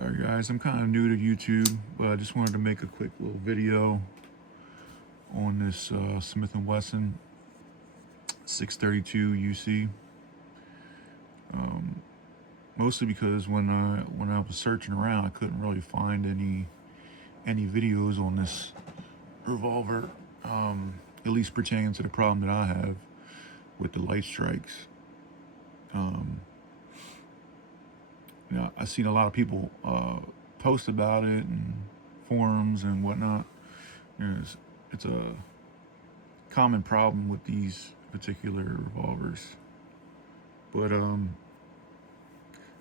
Alright guys, I'm kind of new to YouTube, but I just wanted to make a quick little video on this Smith & Wesson 632 UC. Mostly because when I was searching around, I couldn't really find any videos on this revolver, at least pertaining to the problem that I have with the light strikes. I've seen a lot of people post about it and forums and whatnot. It's a common problem with these particular revolvers, but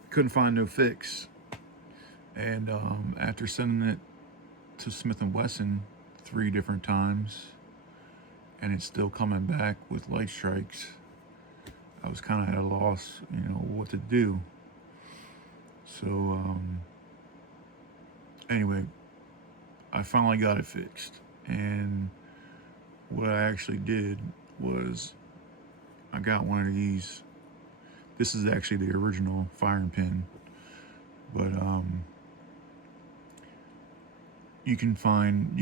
couldn't find no fix. And after sending it to Smith & Wesson 3 different times, and it's still coming back with light strikes, I was kind of at a loss, what to do. So anyway, I finally got it fixed, and what I actually did was I got one of these. This is actually the original firing pin, but you can find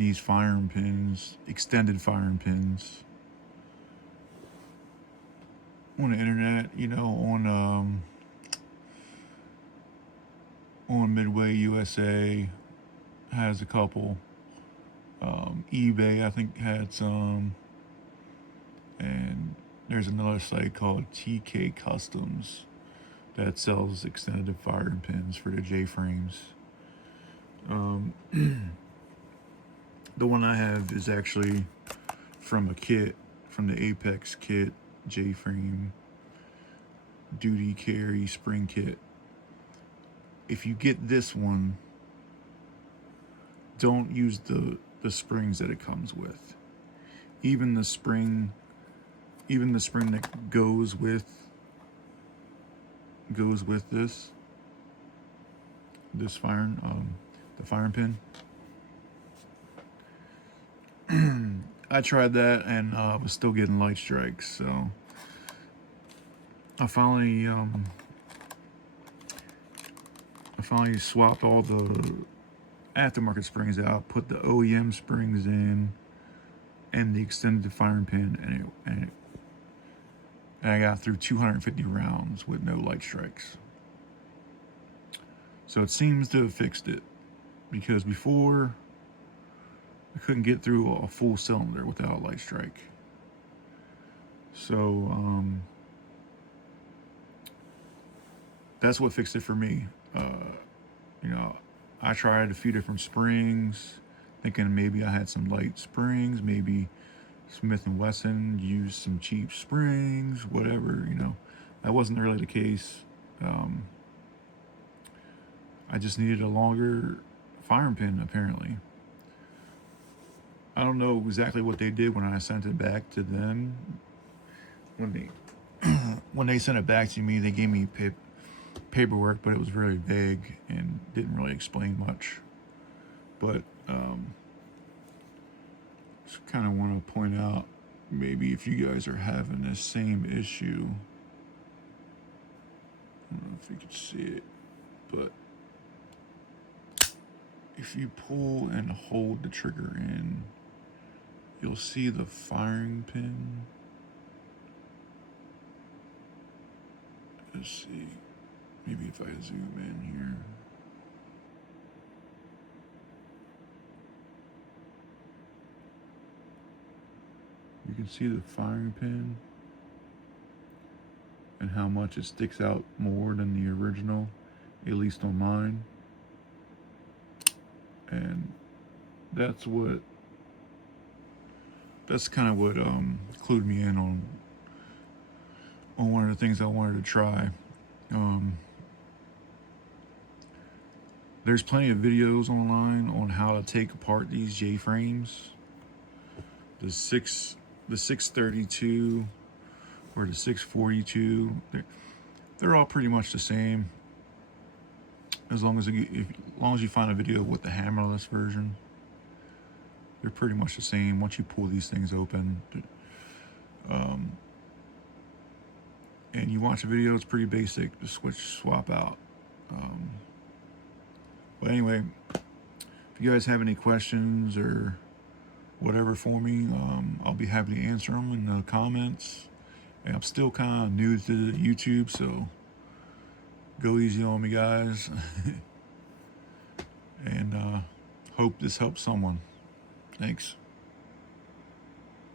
these firing pins, extended firing pins, on the internet. On Midway USA has a couple. eBay, I think, had some, and there's another site called TK Customs that sells extended firing pins for the J-frames. The one I have is actually from a kit, from the Apex kit, J-frame duty carry spring kit. If you get this one, don't use the springs that it comes with. Even the spring that goes with this firing, the firing pin. I tried that and was still getting light strikes, so I finally swapped all the aftermarket springs out, put the OEM springs in, and the extended firing pin, and I got through 250 rounds with no light strikes. So it seems to have fixed it, because before I couldn't get through a full cylinder without a light strike. So that's what fixed it for me. I tried a few different springs, thinking maybe I had some light springs, maybe Smith & Wesson used some cheap springs, whatever. That wasn't really the case. I just needed a longer firing pin, apparently. I don't know exactly what they did when I sent it back to them. When they sent it back to me, they gave me paperwork, but it was really vague and didn't really explain much. But just kind of want to point out, maybe if you guys are having this same issue, I don't know if you can see it, but if you pull and hold the trigger in, you'll see the firing pin. Let's see. Maybe if I zoom in here. You can see the firing pin and how much it sticks out more than the original, at least on mine. And that's kind of what clued me in on one of the things I wanted to try. There's plenty of videos online on how to take apart these J-frames. The 632 or the 642, they're all pretty much the same. As long as you find a video with the hammerless version, they're pretty much the same. Once you pull these things open, and you watch a video, it's pretty basic. Just swap out. But anyway, if you guys have any questions or whatever for me, I'll be happy to answer them in the comments. And I'm still kind of new to YouTube, so go easy on me, guys. And hope this helps someone. Thanks.